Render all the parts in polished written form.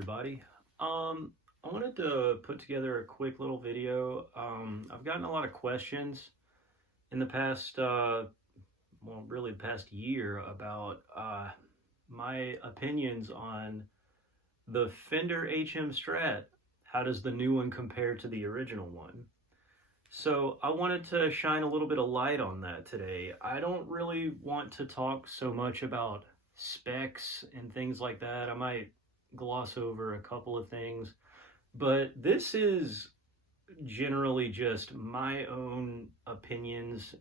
everybody. I wanted to put together a quick little video. I've gotten a lot of questions in the past, really the past year about my opinions on the Fender HM Strat. How does the new one compare to the original one? So I wanted to shine a little bit of light on that today. I don't really want to talk so much about specs and things like that. I might gloss over a couple of things, but this is generally just my own opinions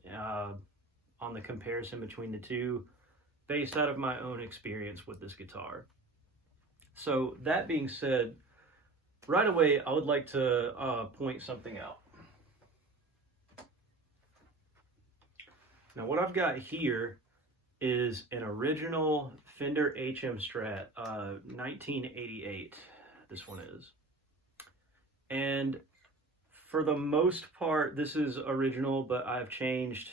on the comparison between the two based out of my own experience with this guitar. So that being said, right away I would like to point something out. Now what I've got here is an original Fender HM Strat, 1988, this one is. And for the most part, this is original, but I've changed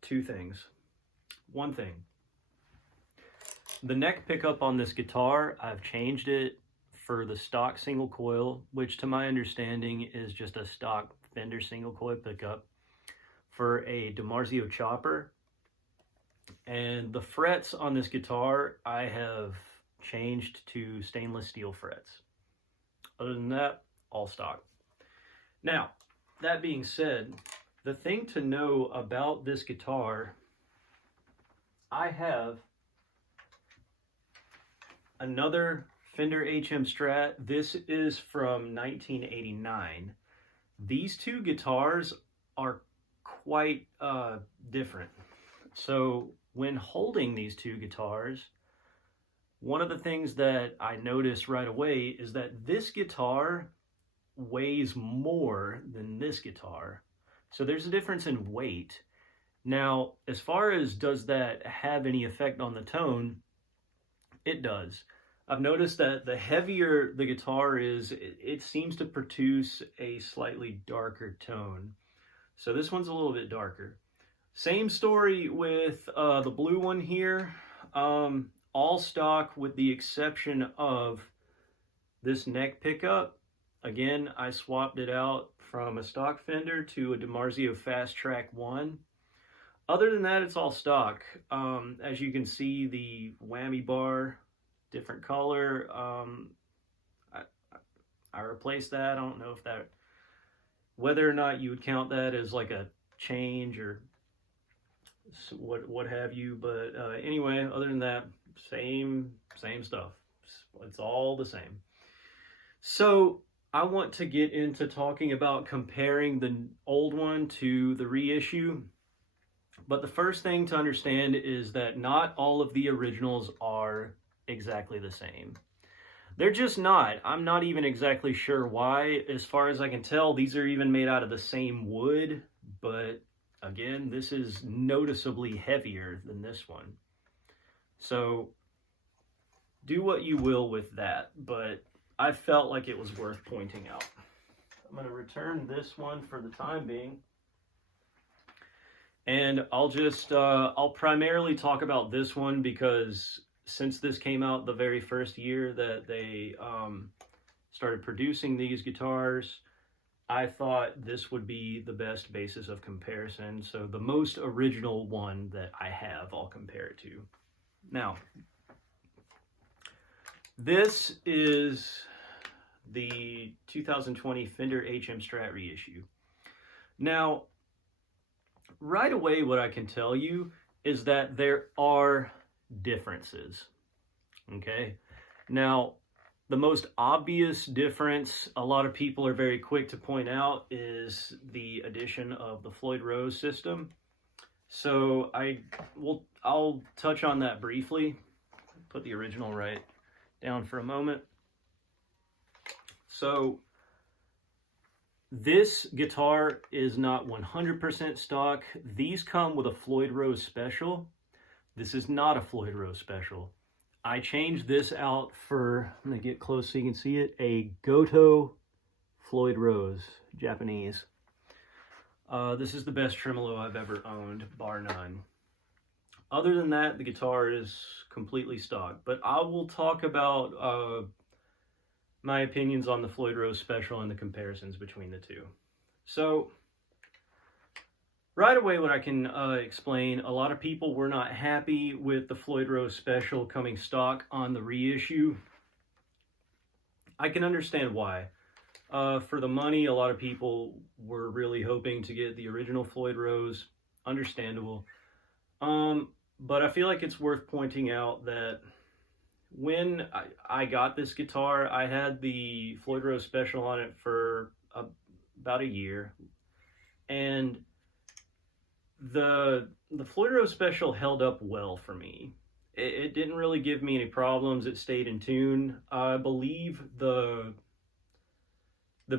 two things. One thing, the neck pickup on this guitar, I've changed it for the stock single coil, which to my understanding is just a stock Fender single coil pickup for a DiMarzio chopper. And the frets on this guitar I have changed to stainless steel frets. Other than that, all stock. Now, that being said, the thing to know about this guitar, I have another Fender HM Strat. This is from 1989. These two guitars are quite different. So when holding these two guitars, one of the things that I noticed right away is that this guitar weighs more than this guitar. So there's a difference in weight. Now, as far as does that have any effect on the tone, it does. I've noticed that the heavier the guitar is, it seems to produce a slightly darker tone. So this one's a little bit darker. Same story with the blue one here. All stock with the exception of this neck pickup. Again, I swapped it out from a stock Fender to a DiMarzio Fast Track 1. Other than that, it's all stock. As you can see, the whammy bar, different color. I replaced that. I don't know if that, whether or not you would count that as like a change or what have you, but anyway, other than that, same stuff. It's all the same. So I want to get into talking about comparing the old one to the reissue. But the first thing to understand is that not all of the originals are exactly the same. They're just not. I'm not even exactly sure why. As far as I can tell, these are even made out of the same wood, but again, this is noticeably heavier than this one. So do what you will with that, but I felt like it was worth pointing out. I'm going to return this one for the time being. And I'll primarily talk about this one because since this came out the very first year that they started producing these guitars, I thought this would be the best basis of comparison. So the most original one that I have, I'll compare it to. Now, this is the 2020 Fender HM Strat Reissue. Now, right away, what I can tell you is that there are differences, okay? Now, the most obvious difference a lot of people are very quick to point out is the addition of the Floyd Rose system. So I'll touch on that briefly. Put the original right down for a moment. So this guitar is not 100% stock. These come with a Floyd Rose special. This is not a Floyd Rose special. I changed this out for, I'm going to get close so you can see it, a Goto Floyd Rose, Japanese. This is the best tremolo I've ever owned, bar none. Other than that, the guitar is completely stock. But I will talk about my opinions on the Floyd Rose Special and the comparisons between the two. So, right away, what I can explain, a lot of people were not happy with the Floyd Rose Special coming stock on the reissue. I can understand why. For the money, a lot of people were really hoping to get the original Floyd Rose. Understandable. But I feel like it's worth pointing out that when I got this guitar, I had the Floyd Rose Special on it for about a year. And the Floyd Rose Special held up well for me. It didn't really give me any problems. It stayed in tune. I believe the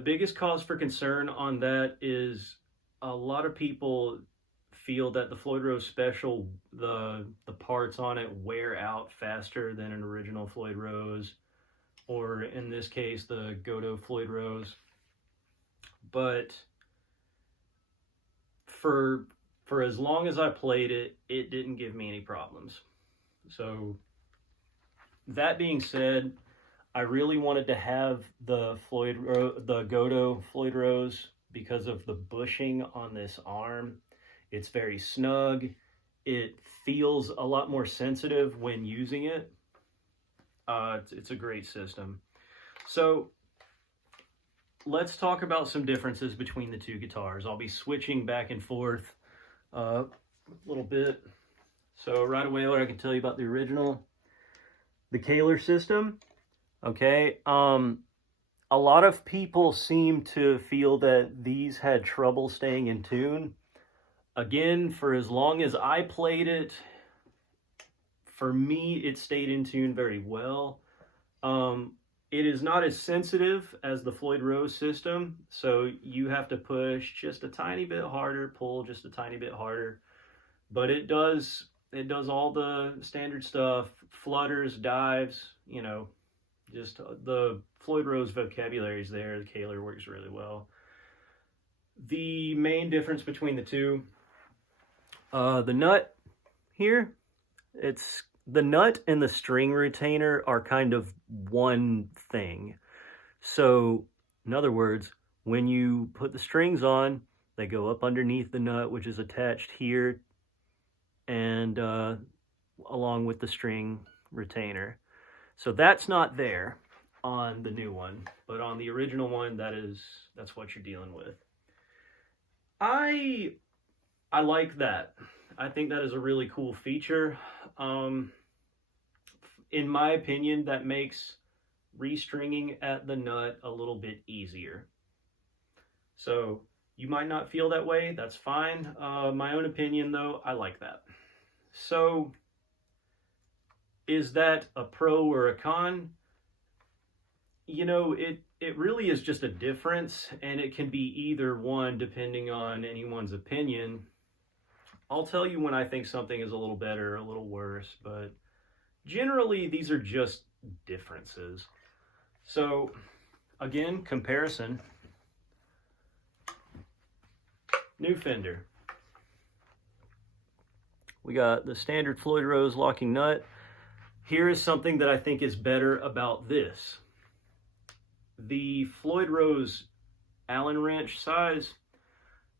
biggest cause for concern on that is a lot of people feel that the Floyd Rose Special, the parts on it wear out faster than an original Floyd Rose, or in this case, the Godot Floyd Rose. But for as long as I played it, it didn't give me any problems. So that being said, I really wanted to have the Godot Floyd Rose because of the bushing on this arm. It's very snug. It feels a lot more sensitive when using it. It's a great system. So let's talk about some differences between the two guitars. I'll be switching back and forth a little bit. So right away, what I can tell you about the original, the Kaler system. Okay, a lot of people seem to feel that these had trouble staying in tune. Again, for as long as I played it, for me, it stayed in tune very well. It is not as sensitive as the Floyd Rose system, so you have to push just a tiny bit harder, pull just a tiny bit harder. But it does all the standard stuff, flutters, dives, you know, just the Floyd Rose vocabulary is there. The Kaler works really well. The main difference between the two, the nut here, it's the nut and the string retainer are kind of one thing. So, in other words, when you put the strings on, they go up underneath the nut, which is attached here, and along with the string retainer. So that's not there on the new one, but on the original one, that's what you're dealing with. I like that. I think that is a really cool feature. In my opinion, that makes restringing at the nut a little bit easier. So you might not feel that way, that's fine. My own opinion though, I like that. So is that a pro or a con? You know, it really is just a difference, and it can be either one depending on anyone's opinion. I'll tell you when I think something is a little better or a little worse, but generally these are just differences. So again, comparison. New Fender. We got the standard Floyd Rose locking nut. Here is something that I think is better about this. The Floyd Rose Allen wrench size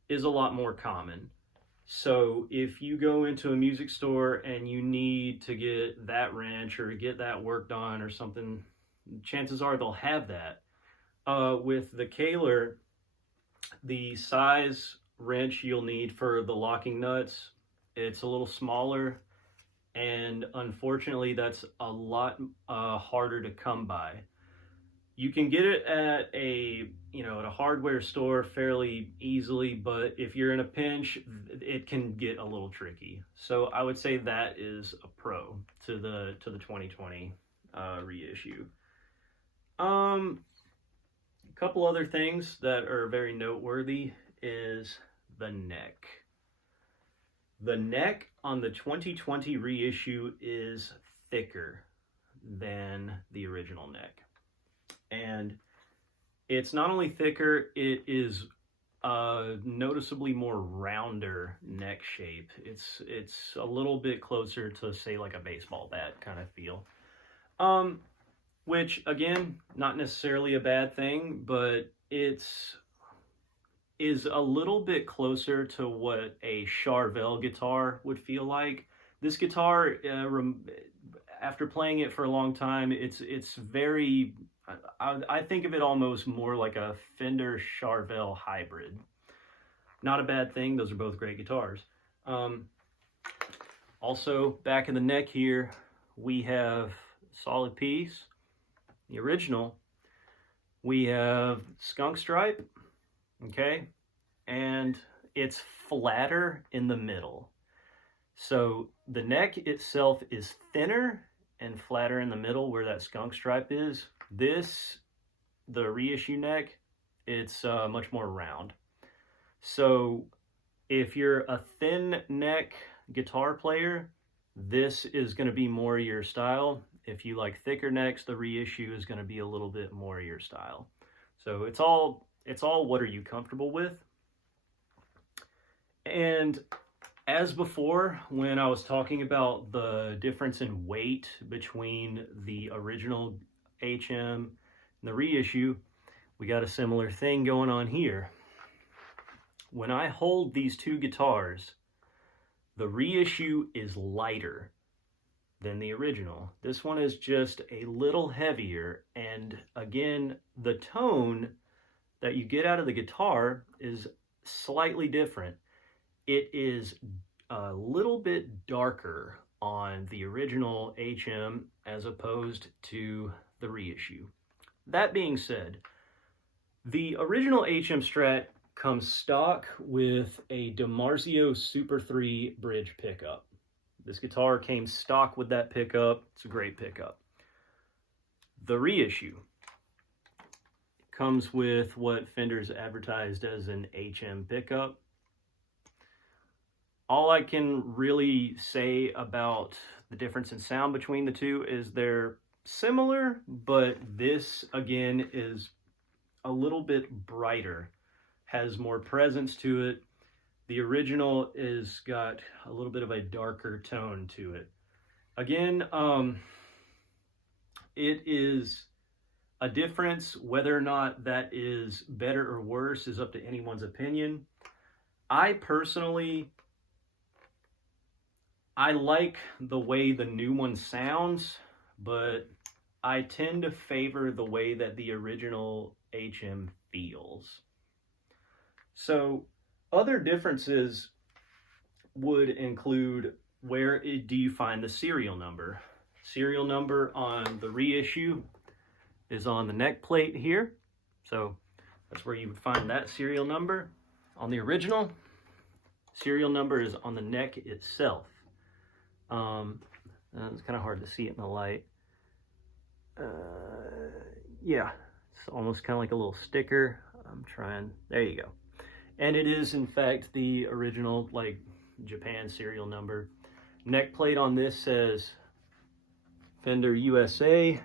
is a lot more common. So if you go into a music store and you need to get that wrench or get that worked on or something, chances are they'll have that. With the Kaler, the size wrench you'll need for the locking nuts, it's a little smaller, and unfortunately that's a lot harder to come by. You can get it at a hardware store fairly easily, but if you're in a pinch, it can get a little tricky. So I would say that is a pro to the 2020 reissue. A couple other things that are very noteworthy is the neck. The neck on the 2020 reissue is thicker than the original neck. And it's not only thicker, it is noticeably more rounder neck shape. It's a little bit closer to, say, like a baseball bat kind of feel. which again, not necessarily a bad thing, but is a little bit closer to what a Charvel guitar would feel like. This guitar, after playing it for a long time, it's very, I think of it almost more like a Fender Charvel hybrid. Not a bad thing, those are both great guitars. Also, back in the neck here, we have solid piece, the original. We have skunk stripe, okay? And it's flatter in the middle. So the neck itself is thinner and flatter in the middle where that skunk stripe is. This, the reissue neck, it's much more round. So if you're a thin neck guitar player, this is going to be more your style. If you like thicker necks, the reissue is going to be a little bit more your style. So it's all what are you comfortable with. And as before, when I was talking about the difference in weight between the original HM and the reissue, we got a similar thing going on here. When I hold these two guitars, the reissue is lighter than the original. This one is just a little heavier, and again, the tone that you get out of the guitar is slightly different. It is a little bit darker on the original HM as opposed to the reissue. That being said, the original HM Strat comes stock with a DiMarzio Super 3 bridge pickup. This guitar came stock with that pickup. It's a great pickup. The reissue comes with what Fender's advertised as an HM pickup. All I can really say about the difference in sound between the two is they're similar, but this again is a little bit brighter, has more presence to it. The original is got a little bit of a darker tone to it. Again, it is a difference. Whether or not that is better or worse is up to anyone's opinion. I personally, I like the way the new one sounds, but I tend to favor the way that the original HM feels. So other differences would include, where do you find the serial number? Serial number on the reissue is on the neck plate here. So that's where you would find that serial number. On the original, serial number is on the neck itself. It's kind of hard to see it in the light. Yeah, it's almost kind of like a little sticker. I'm trying, there you go. And it is in fact the original, like, Japan serial number. Neck plate on this says Fender USA.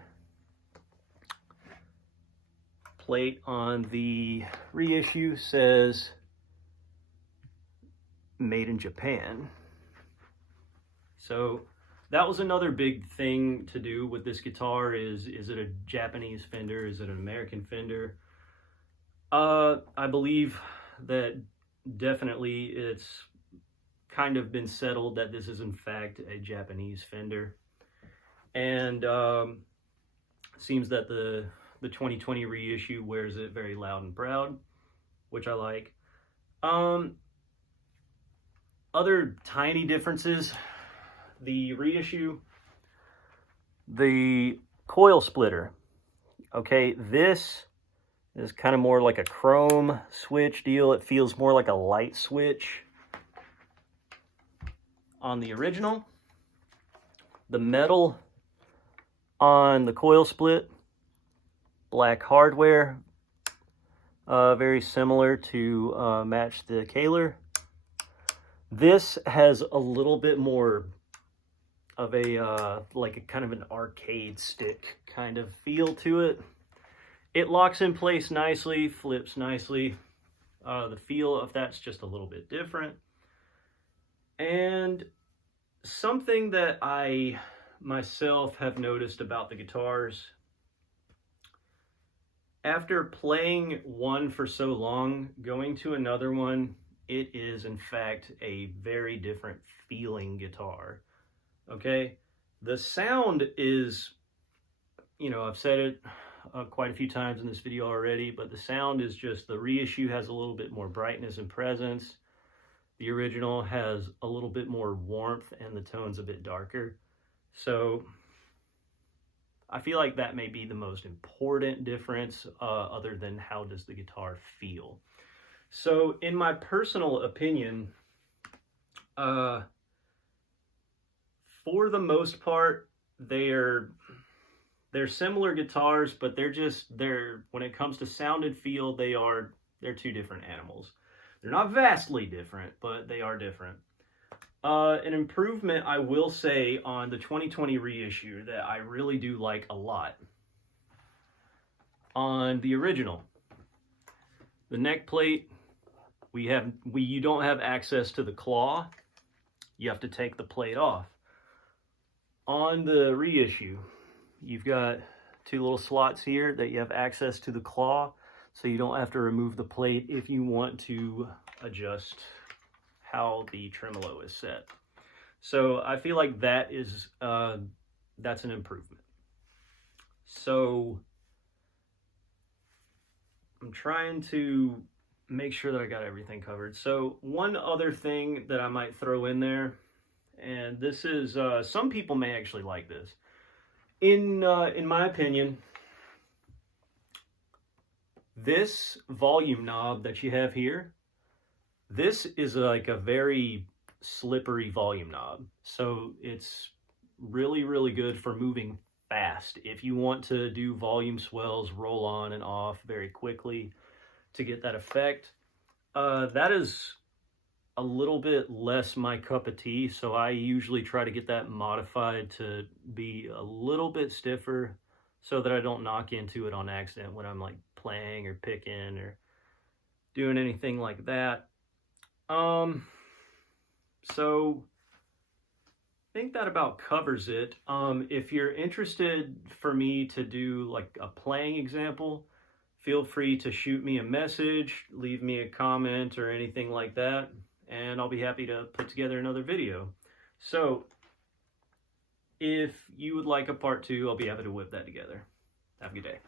Plate on the reissue says made in Japan. So that was another big thing to do with this guitar. Is it a Japanese Fender? Is it an American Fender? I believe that definitely it's kind of been settled that this is in fact a Japanese Fender. And seems that the 2020 reissue wears it very loud and proud, which I like. Other tiny differences: the reissue, the coil splitter. Okay, this is kind of more like a chrome switch deal. It feels more like a light switch. On the original, the metal on the coil split, black hardware, very similar to match the Kaler. This has a little bit more of a like a kind of an arcade stick kind of feel to it. It locks in place nicely, flips nicely. The feel of that's just a little bit different. And something that I myself have noticed about the guitars After playing one for so long, going to another one, it is in fact a very different feeling guitar. Okay, the sound is, you know, I've said it quite a few times in this video already, but the sound is just, the reissue has a little bit more brightness and presence. The original has a little bit more warmth and the tone's a bit darker. So I feel like that may be the most important difference, other than how does the guitar feel. So in my personal opinion, for the most part, they're similar guitars, but they're when it comes to sound and feel, they're two different animals. They're not vastly different, but they are different. An improvement I will say on the 2020 reissue that I really do like a lot. On the original, the neck plate, you don't have access to the claw. You have to take the plate off. On the reissue, you've got two little slots here that you have access to the claw, so you don't have to remove the plate if you want to adjust how the tremolo is set. So I feel like that is that's an improvement. So I'm trying to make sure that I got everything covered. So one other thing that I might throw in there, and this is some people may actually like this. In my opinion, this volume knob that you have here, this is like a very slippery volume knob. So it's really, really good for moving fast. If you want to do volume swells, roll on and off very quickly to get that effect, that is a little bit less my cup of tea. So I usually try to get that modified to be a little bit stiffer so that I don't knock into it on accident when I'm like playing or picking or doing anything like that. So I think that about covers it. If you're interested for me to do like a playing example, feel free to shoot me a message, leave me a comment or anything like that, and I'll be happy to put together another video. So if you would like a part 2, I'll be happy to whip that together. Have a good day.